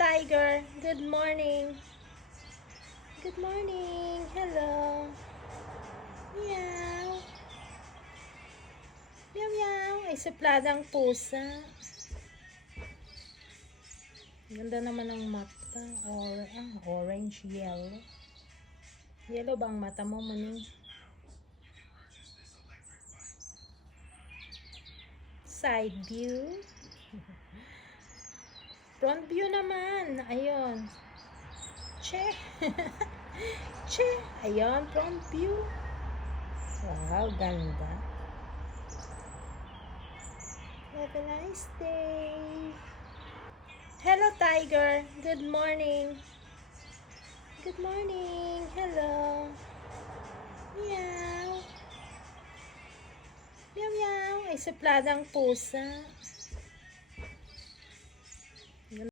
Tiger. Good morning. Good morning. Hello. Meow. Meow meow. Ay, supladang pusa. Ganda naman ng mata. Orange, yellow. Yellow ba ang mata mo, Muning? Side view. Front view naman. Ayun. Che. Che. Ayun, front view. Wow, ganda. Have a nice day. Hello, Tiger. Good morning. Good morning. Hello. Meow. Meow meow. Ay, supladang pusa.